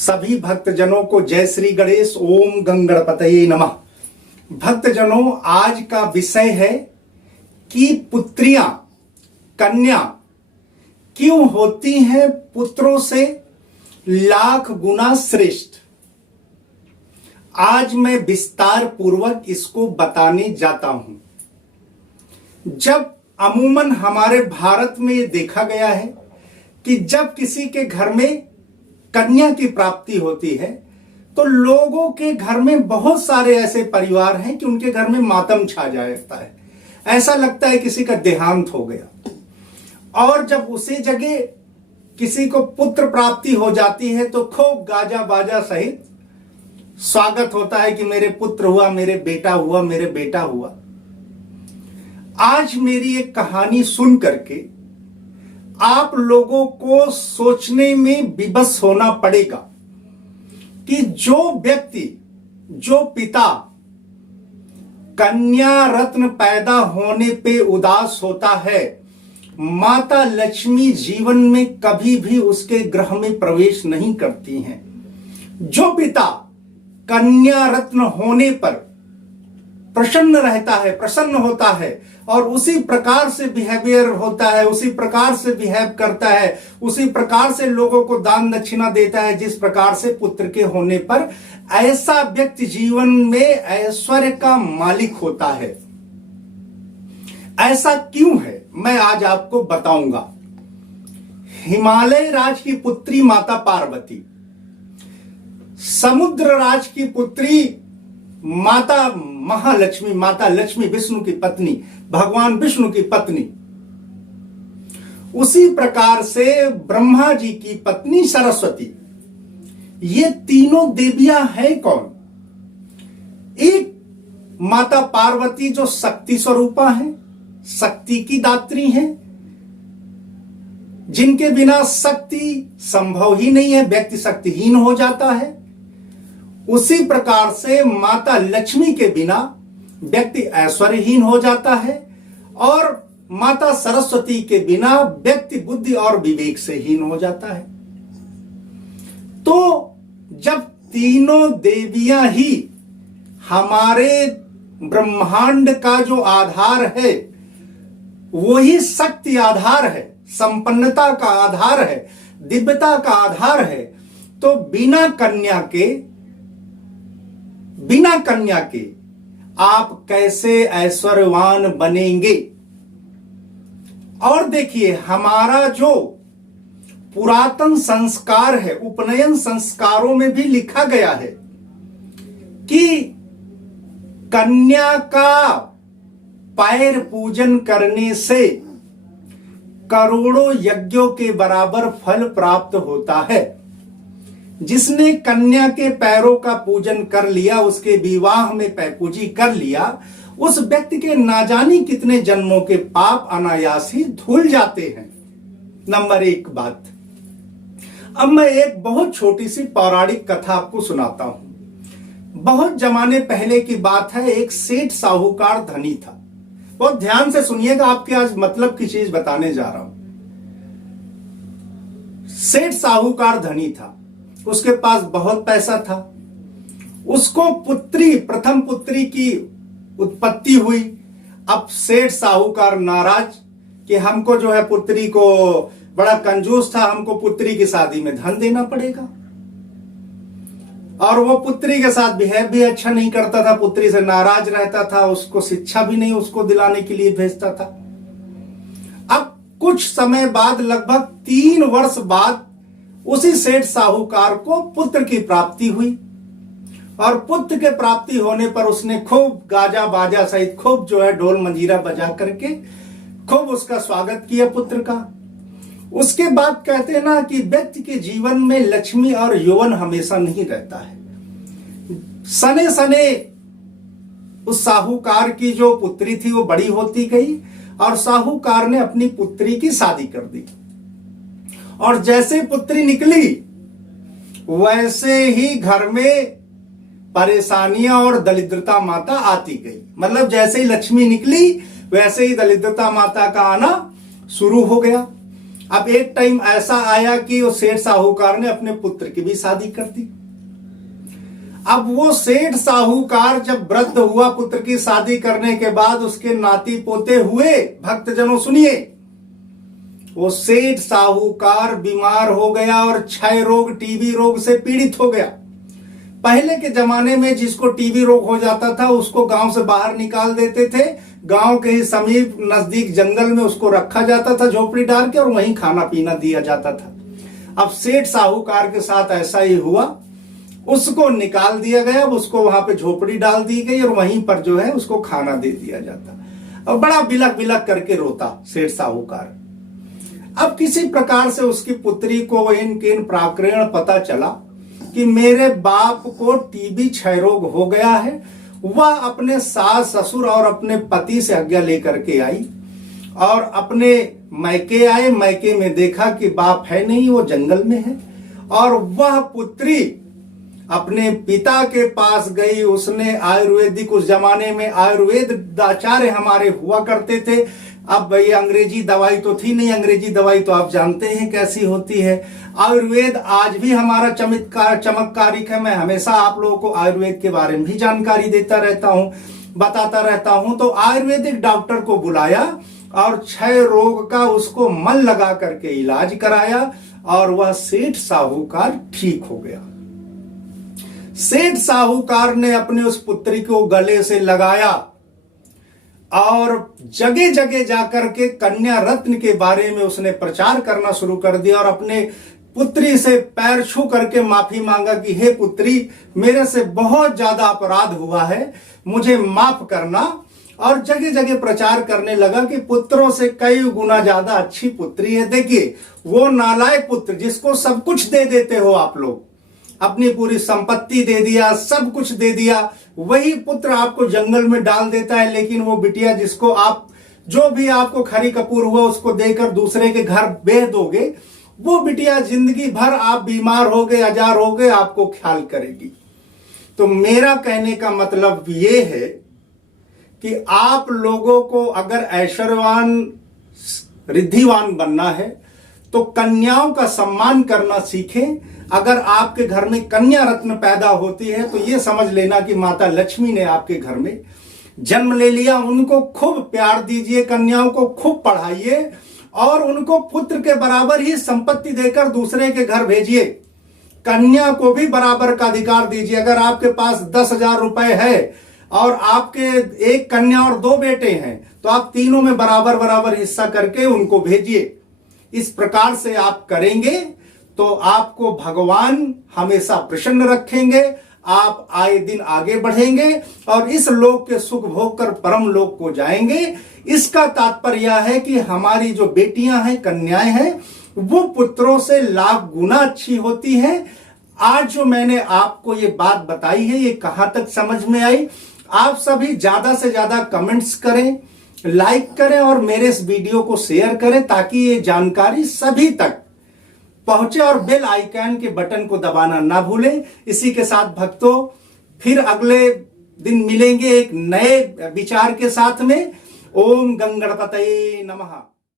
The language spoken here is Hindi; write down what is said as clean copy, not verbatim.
सभी भक्तजनों को जय श्री गणेश। ओम गंगणपतये नमः। भक्तजनों, आज का विषय है कि पुत्रियां, कन्या क्यों होती हैं पुत्रों से लाख गुना श्रेष्ठ। आज मैं विस्तार पूर्वक इसको बताने जाता हूं। जब अमूमन हमारे भारत में ये देखा गया है कि जब किसी के घर में कन्या की प्राप्ति होती है तो लोगों के घर में बहुत सारे ऐसे परिवार हैं कि उनके घर में मातम छा जाता है। ऐसा लगता है किसी का देहांत हो गया। और जब उसी जगह किसी को पुत्र प्राप्ति हो जाती है तो खूब गाजा बाजा सहित स्वागत होता है कि मेरे पुत्र हुआ, मेरे बेटा हुआ, मेरे बेटा हुआ। आज मेरी एक कहानी सुन करके आप लोगों को सोचने में विवश होना पड़ेगा कि जो व्यक्ति, जो पिता कन्या रत्न पैदा होने पे उदास होता है, माता लक्ष्मी जीवन में कभी भी उसके गृह में प्रवेश नहीं करती हैं। जो पिता कन्या रत्न होने पर प्रसन्न रहता है, प्रसन्न होता है और उसी प्रकार से बिहेवियर होता है, उसी प्रकार से बिहेव करता है, उसी प्रकार से लोगों को दान दक्षिणा देता है जिस प्रकार से पुत्र के होने पर, ऐसा व्यक्ति जीवन में ऐश्वर्य का मालिक होता है। ऐसा क्यों है मैं आज आपको बताऊंगा। हिमालय राज की पुत्री माता पार्वती, समुद्र राज की पुत्री माता महालक्ष्मी, माता लक्ष्मी विष्णु की पत्नी, भगवान विष्णु की पत्नी, उसी प्रकार से ब्रह्मा जी की पत्नी सरस्वती, ये तीनों देवियां हैं कौन? एक माता पार्वती जो शक्ति स्वरूपा है, शक्ति की दात्री है, जिनके बिना शक्ति संभव ही नहीं है, व्यक्ति शक्तिहीन हो जाता है। उसी प्रकार से माता लक्ष्मी के बिना व्यक्ति ऐश्वर्यहीन हो जाता है और माता सरस्वती के बिना व्यक्ति बुद्धि और विवेक से हीन हो जाता है। तो जब तीनों देवियां ही हमारे ब्रह्मांड का जो आधार है, वही शक्ति आधार है, संपन्नता का आधार है, दिव्यता का आधार है, तो बिना कन्या के आप कैसे ऐश्वर्यवान बनेंगे। और देखिए, हमारा जो पुरातन संस्कार है, उपनयन संस्कारों में भी लिखा गया है कि कन्या का पैर पूजन करने से करोड़ों यज्ञों के बराबर फल प्राप्त होता है। जिसने कन्या के पैरों का पूजन कर लिया, उसके विवाह में पैपूजी कर लिया, उस व्यक्ति के ना जाने कितने जन्मों के पाप अनायास ही धुल जाते हैं। नंबर एक बात। अब मैं एक बहुत छोटी सी पौराणिक कथा आपको सुनाता हूं। बहुत जमाने पहले की बात है। एक सेठ साहूकार धनी था। बहुत ध्यान से सुनिएगा, आपके आज मतलब की चीज बताने जा रहा हूं। सेठ साहूकार धनी था, उसके पास बहुत पैसा था। उसको प्रथम पुत्री की उत्पत्ति हुई। अब सेठ साहूकार नाराज कि हमको जो है पुत्री को, बड़ा कंजूस था, हमको पुत्री की शादी में धन देना पड़ेगा। और वो पुत्री के साथ बिहेव भी अच्छा नहीं करता था, पुत्री से नाराज रहता था, उसको शिक्षा भी नहीं उसको दिलाने के लिए भेजता था। अब कुछ समय बाद, लगभग 3 वर्ष बाद, उसी सेठ साहूकार को पुत्र की प्राप्ति हुई। और पुत्र के प्राप्ति होने पर उसने खूब गाजा बाजा सहित खूब जो है ढोल मंजीरा बजा करके खूब उसका स्वागत किया पुत्र का। उसके बाद कहते हैं ना कि व्यक्ति के जीवन में लक्ष्मी और यौवन हमेशा नहीं रहता है। सने सने उस साहूकार की जो पुत्री थी वो बड़ी होती गई और साहूकार ने अपनी पुत्री की शादी कर दी। और जैसे पुत्री निकली वैसे ही घर में परेशानियां और दरिद्रता माता आती गई। मतलब जैसे ही लक्ष्मी निकली वैसे ही दरिद्रता माता का आना शुरू हो गया। अब एक टाइम ऐसा आया कि वो सेठ साहूकार ने अपने पुत्र की भी शादी कर दी। अब वो सेठ साहूकार जब वृद्ध हुआ, पुत्र की शादी करने के बाद उसके नाती पोते हुए, भक्तजनों सुनिए, वो सेठ साहूकार बीमार हो गया और क्षय रोग, टीबी रोग से पीड़ित हो गया। पहले के जमाने में जिसको टीबी रोग हो जाता था उसको गांव से बाहर निकाल देते थे, गांव के ही समीप नजदीक जंगल में उसको रखा जाता था झोपड़ी डाल के, और वहीं खाना पीना दिया जाता था। अब सेठ साहूकार के साथ ऐसा ही हुआ, उसको निकाल दिया गया, अब उसको वहां पे झोपड़ी डाल दी गई और वहीं पर जो है उसको खाना दे दिया जाता। और बड़ा बिलक बिलक करके रोता सेठ साहूकार। अब किसी प्रकार से उसकी पुत्री को इन प्राकरण पता चला कि मेरे बाप को टीबी क्षय रोग हो गया है। वह अपने सास ससुर और अपने पति से आज्ञा लेकर के आई और अपने मैके आए। मैके में देखा कि बाप है नहीं, वो जंगल में है। और वह पुत्री अपने पिता के पास गई। उसने आयुर्वेदिक, उस जमाने में आयुर्वेद आचार्य हमारे हुआ करते थे। अब भाई अंग्रेजी दवाई तो थी नहीं, अंग्रेजी दवाई तो आप जानते हैं कैसी होती है। आयुर्वेद आज भी हमारा चमत्कारिक है। मैं हमेशा आप लोगों को आयुर्वेद के बारे में भी जानकारी देता रहता हूं, बताता रहता हूं। तो आयुर्वेदिक डॉक्टर को बुलाया और क्षय रोग का उसको मन लगा करके इलाज कराया और वह सेठ साहूकार ठीक हो गया। सेठ साहूकार ने अपने उस पुत्री को गले से लगाया और जगह जगह जाकर के कन्या रत्न के बारे में उसने प्रचार करना शुरू कर दिया और अपने पुत्री से पैर छू करके माफी मांगा कि हे पुत्री, मेरे से बहुत ज्यादा अपराध हुआ है, मुझे माफ करना। और जगह जगह प्रचार करने लगा कि पुत्रों से कई गुना ज्यादा अच्छी पुत्री है। देखिए, वो नालायक पुत्र जिसको सब कुछ दे देते हो आप लोग, अपनी पूरी संपत्ति दे दिया, सब कुछ दे दिया, वही पुत्र आपको जंगल में डाल देता है। लेकिन वो बिटिया जिसको आप, जो भी आपको खरी कपूर हुआ उसको देकर दूसरे के घर बेच दोगे, वो बिटिया जिंदगी भर आप बीमार हो गए, अजार हो गए, आपको ख्याल करेगी। तो मेरा कहने का मतलब ये है कि आप लोगों को अगर ऐश्वर्यवान, रिद्धिवान बनना है तो कन्याओं का सम्मान करना सीखें। अगर आपके घर में कन्या रत्न पैदा होती है तो ये समझ लेना कि माता लक्ष्मी ने आपके घर में जन्म ले लिया। उनको खूब प्यार दीजिए, कन्याओं को खूब पढ़ाइए और उनको पुत्र के बराबर ही संपत्ति देकर दूसरे के घर भेजिए। कन्या को भी बराबर का अधिकार दीजिए। अगर आपके पास 10,000 रुपए है और आपके एक कन्या और 2 बेटे हैं तो आप तीनों में बराबर बराबर हिस्सा करके उनको भेजिए। इस प्रकार से आप करेंगे तो आपको भगवान हमेशा प्रसन्न रखेंगे, आप आए दिन आगे बढ़ेंगे और इस लोक के सुख भोग कर परम लोक को जाएंगे। इसका तात्पर्य यह है कि हमारी जो बेटियां हैं, कन्याएं हैं, वो पुत्रों से लाख गुना अच्छी होती हैं। आज जो मैंने आपको ये बात बताई है, ये कहां तक समझ में आई? आप सभी ज्यादा से ज्यादा कमेंट्स करें, लाइक करें और मेरे इस वीडियो को शेयर करें ताकि ये जानकारी सभी तक पहुंचे और बेल आइकन के बटन को दबाना ना भूलें। इसी के साथ भक्तों, फिर अगले दिन मिलेंगे एक नए विचार के साथ में। ओम गंगणपतये नमः।